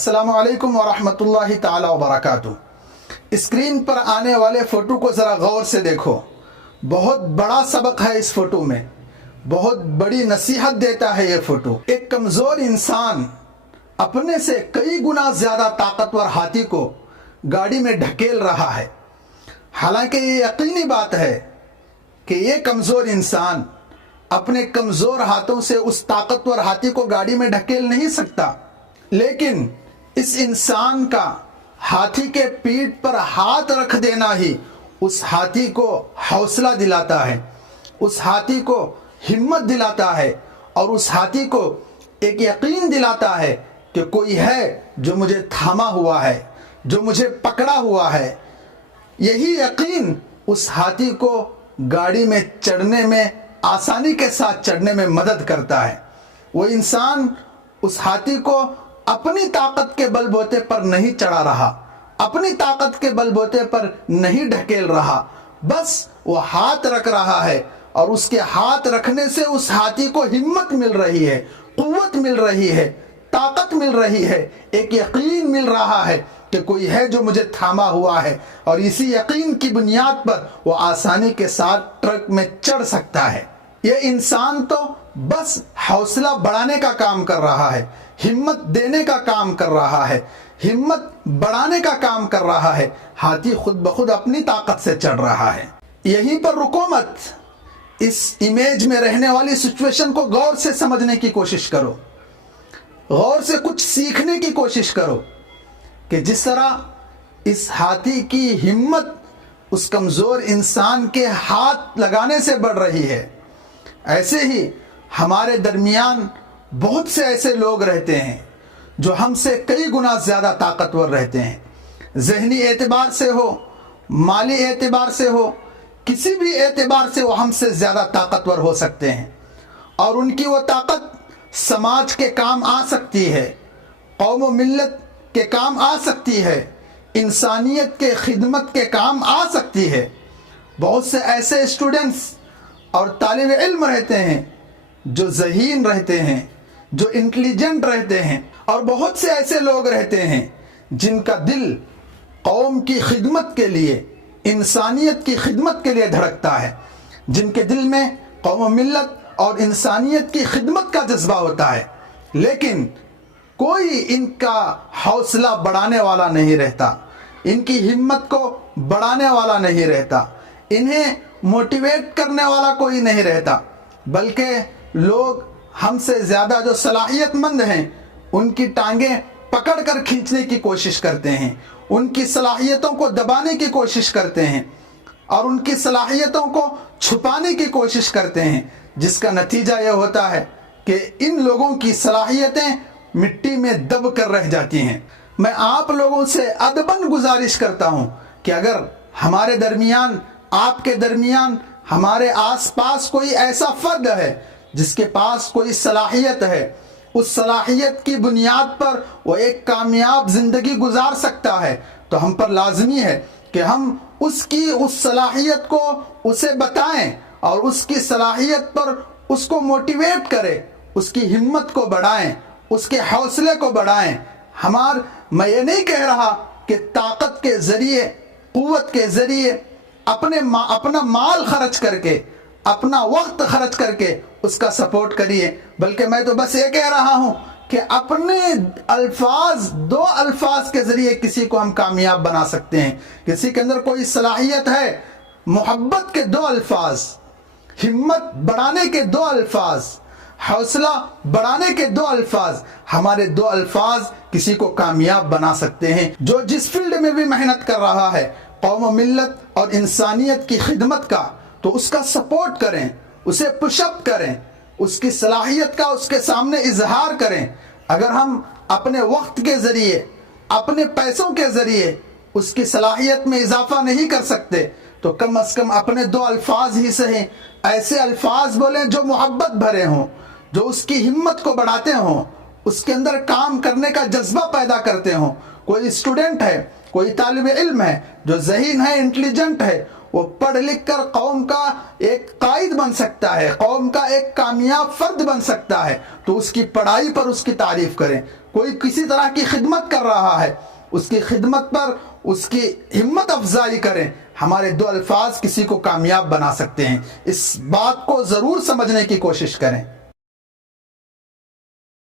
अस्सलामु अलैकुम वरहमतुल्लाहि ताला वबरकातुहू। स्क्रीन पर आने वाले फ़ोटो को ज़रा गौर से देखो। बहुत बड़ा सबक है इस फ़ोटो में, बहुत बड़ी नसीहत देता है ये फ़ोटो। एक कमज़ोर इंसान अपने से कई गुना ज़्यादा ताकतवर हाथी को गाड़ी में ढकेल रहा है। हालांकि ये यकीनी बात है कि ये कमज़ोर इंसान अपने कमज़ोर हाथों से उस ताकतवर हाथी को गाड़ी में ढकेल नहीं सकता, लेकिन इस इंसान का हाथी के पीठ पर हाथ रख देना ही उस हाथी को हौसला दिलाता है, उस हाथी को हिम्मत दिलाता है और उस हाथी को एक यकीन दिलाता है कि कोई है जो मुझे थामा हुआ है, जो मुझे पकड़ा हुआ है। यही यकीन उस हाथी को गाड़ी में चढ़ने में, आसानी के साथ चढ़ने में मदद करता है। वो इंसान उस हाथी को अपनी ताकत के बलबूते पर नहीं चढ़ा रहा, अपनी ताकत के बलबूते पर नहीं ढकेल रहा, बस वो हाथ रख रहा है और उसके हाथ रखने से उस हाथी को हिम्मत मिल रही है, कुव्वत मिल रही है, ताकत मिल रही है, एक यकीन मिल रहा है कि कोई है जो मुझे थामा हुआ है और इसी यकीन की बुनियाद पर वो आसानी के साथ ट्रक में चढ़ सकता है। ये इंसान तो बस हौसला बढ़ाने का काम कर रहा है, हिम्मत देने का काम कर रहा है, हिम्मत बढ़ाने का काम कर रहा है। हाथी खुद ब खुद अपनी ताकत से चढ़ रहा है। यहीं पर रुको मत, इस इमेज में रहने वाली सिचुएशन को गौर से समझने की कोशिश करो, गौर से कुछ सीखने की कोशिश करो कि जिस तरह इस हाथी की हिम्मत उस कमज़ोर इंसान के हाथ लगाने से बढ़ रही है, ऐसे ही हमारे दरमियान बहुत से ऐसे लोग रहते हैं जो हमसे कई गुना ज़्यादा ताकतवर रहते हैं। ज़हनी एतबार से हो, माली एतबार से हो, किसी भी एतबार से वो हमसे ज़्यादा ताकतवर हो सकते हैं और उनकी वो ताकत समाज के काम आ सकती है, कौम व मिल्लत के काम आ सकती है, इंसानियत के खिदमत के काम आ सकती है। बहुत से ऐसे स्टूडेंट्स और तालिब इल्म रहते हैं जो ज़हीन रहते हैं, जो इंटेलिजेंट रहते हैं, और बहुत से ऐसे लोग रहते हैं जिनका दिल कौम की खिदमत के लिए, इंसानियत की खिदमत के लिए धड़कता है, जिनके दिल में कौम मिल्लत और इंसानियत की खिदमत का जज्बा होता है, लेकिन कोई इनका हौसला बढ़ाने वाला नहीं रहता, इनकी हिम्मत को बढ़ाने वाला नहीं रहता, इन्हें मोटिवेट करने वाला कोई नहीं रहता, बल्कि लोग हमसे ज़्यादा जो सलाहियतमंद हैं उनकी टांगें पकड़ कर खींचने की कोशिश करते हैं, उनकी सलाहियतों को दबाने की कोशिश करते हैं और उनकी सलाहियतों को छुपाने की कोशिश करते हैं, जिसका नतीजा यह होता है कि इन लोगों की सलाहियतें मिट्टी में दब कर रह जाती हैं। मैं आप लोगों से अदबन गुजारिश करता हूं कि अगर हमारे दरमियान, आपके दरमियान, हमारे आसपास कोई ऐसा फर्द है जिसके पास कोई सलाहियत है, उस सलाहियत की बुनियाद पर वो एक कामयाब ज़िंदगी गुजार सकता है, तो हम पर लाजमी है कि हम उसकी उस सलाहियत को उसे बताएं और उसकी सलाहियत पर उसको मोटिवेट करें, उसकी हिम्मत को बढ़ाएं, उसके हौसले को बढ़ाएं। मैं ये नहीं कह रहा कि ताकत के ज़रिए, क़ुव्वत के ज़रिए अपना माल खर्च करके, अपना वक्त खर्च करके उसका सपोर्ट करिए, बल्कि मैं तो बस ये कह रहा हूं कि अपने अल्फाज, दो अल्फाज के ज़रिए किसी को हम कामयाब बना सकते हैं। किसी के अंदर कोई सलाहियत है, मोहब्बत के दो अल्फाज, हिम्मत बढ़ाने के दो अल्फाज, हौसला बढ़ाने के दो अल्फाज, हमारे दो अल्फाज किसी को कामयाब बना सकते हैं। जो जिस फील्ड में भी मेहनत कर रहा है, कौम मिल्लत और इंसानियत की खिदमत का, तो उसका सपोर्ट करें, उसे पुशअप करें, उसकी सलाहियत का उसके सामने इजहार करें। अगर हम अपने वक्त के ज़रिए, अपने पैसों के ज़रिए उसकी सलाहियत में इजाफा नहीं कर सकते, तो कम अज़ कम अपने दो अल्फाज ही सही ऐसे अल्फाज बोलें जो मोहब्बत भरे हों, जो उसकी हिम्मत को बढ़ाते हों, उसके अंदर काम करने का जज्बा पैदा करते हों। कोई स्टूडेंट है, कोई तालिब इल्म है जो ज़हीन है, इंटेलिजेंट है, वो पढ़ लिख कर कौम का एक कायद बन सकता है, कौम का एक कामयाब फर्द बन सकता है, तो उसकी पढ़ाई पर उसकी तारीफ करें। کوئی کسی طرح کی خدمت کر رہا ہے، اس کی خدمت پر اس کی ہمت افزائی کریں. ہمارے دو الفاظ کسی کو کامیاب بنا سکتے ہیں. اس بات کو ضرور سمجھنے کی کوشش کریں.